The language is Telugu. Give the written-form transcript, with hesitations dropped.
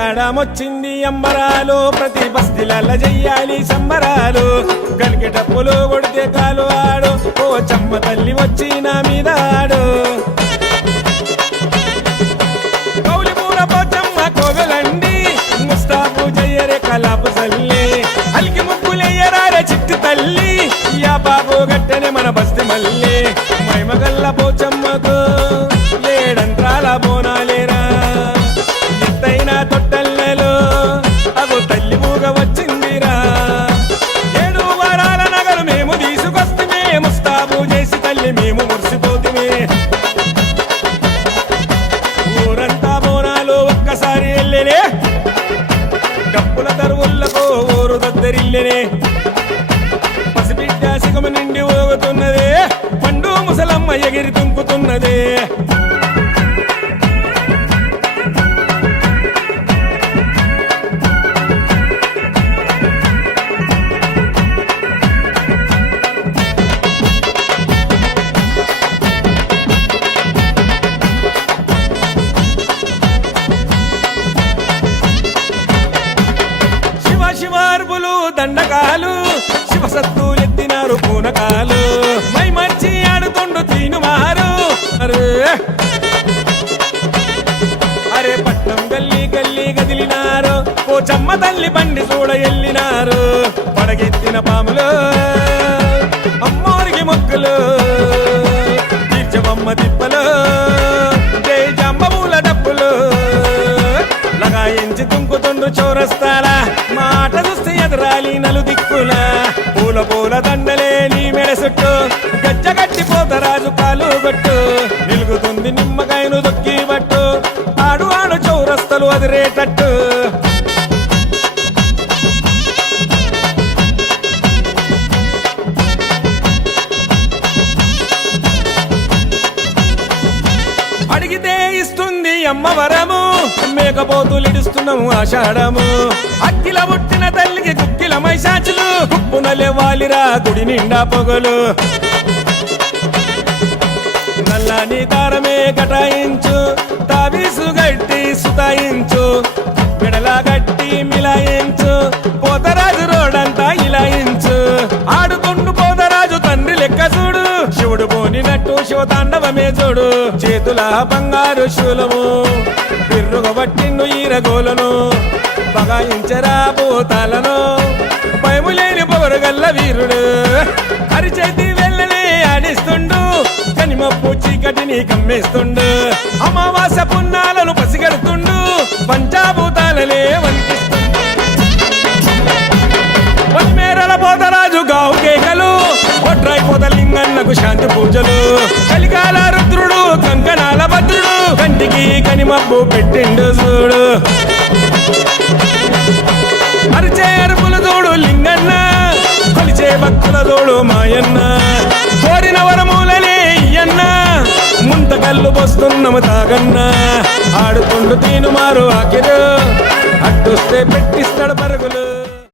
ఆషాఢమొచ్చింది అంబరాలు ప్రతి బస్తీల చెయ్యాలి సంబరాలు గలికి డప్పులు కొడితే కాలు ఆడు ఓ చమ్మ తల్లి వచ్చి నా మీద ఆడు కౌలిపూర పోచమ్మ కోవెలండి ముస్తాబు జయ్యరే కలాపు సల్లి అలికి ముగ్గులెయ్యరారే చిట్టి తల్లి యా బాబు గట్టనే మన బస్తి మల్లి మైమగల్ల పోచమ్మకు ఏడంత్రాల బోనాలేరా ఎత్తైన తొట్టెల్లో అగో తల్లి మూగ వచ్చిందిరా ఏడు వారాల నగలు మేము తీసుకొస్తే ముస్తాబు చేసి తల్లి మేము మురిసిపోతుమే ఊరంతా బోనాలు ఒక్కసారి వెళ్ళేనే డప్పుల దరువులకు ఊరు దద్దరిల్లెనే పసిబిడ్డ సిగము నిండి ఊగుతున్నదే పండు ముసలమ్మ ఎగిరి తుంకుతున్నదే శివార్బులు దండకాలు శివసత్తులెత్తినారు పూనకాలు మై మర్చి ఆడుతుండు తీను మారు అరే పట్నం గల్లీ గల్లీ గదిలినారు పోచమ్మ తల్లి బండి చూడ ఎల్లినారు పడగెత్తిన పాములు అమ్మోరికి మొక్కులు తీర్చబొమ్మ తిప్పలు జై జమ్మూల డప్పులు లగాయించి తుంకుతుండు చౌరస్తాలా మాట చూస్తే ఎదురాలి నలు దిక్కుల పూల పూల దండలే నీ మెడ చుట్టూ గజ్జగట్టి పోతరాజు కాలు గట్టు నిలుగుతుంది నిమ్మకాయను దొక్కి బట్టు ఆడు ఆడు చౌరస్తలు అదిరేటట్టు అడిగితే ఇస్తుంది అమ్మ వరము మేకపోతులిడుస్తున్నాము ఆషాఢము అక్కిల పుట్టిన తల్లికి కుక్కిల మైసాచులు కుప్పునలే వాలిరా గుడి నిండా పొగలు నల్లాని దారమే కటాయించు తావీసు గట్టి సుతాయించు మెడలా గట్టి మిలాయించు పోతరాజు రోడంతా ఇలాయించు ఆడుకుండు పోతరాజు తండ్రి లెక్క చూడు శివుడు పోనినట్టు శివతాండవమే చూడు చేతుల బంగారు శూలము బిర్రుగబట్టిండు ఈరగోలను బగాయించరా భూతాలను భయములేని పొగరుగల్ల వీరుడు అరిచేతి వెళ్ళనే ఆడిస్తుండు కనిమప్పు చీకటిని కమ్మేస్తుండు అమావాస్య పున్నాలను పసిగడుతుండు పంచాభూతాలనే వణికిస్తుండు వన్మేరల పోతరాజు గావు కేకలు ఒట్రాయి పోతలింగన్నకు శాంతి పూజలు కలికాల రుద్రుడు కంకణాల భద్రుడు కంటికి కనిమబ్బు పెట్టిండు చూడు అరిచే అరుపుల తోడు లింగన్న కొలిచే భక్తుల తోడు మాయన్న కోరిన వరములనే ఇయ్యన్న ముంతకల్లు పోస్తున్నాము తాగన్న ఆడుకుండు తీను మారు ఆకిరు అడ్డుస్తే పెట్టిస్తాడు పరుగులు.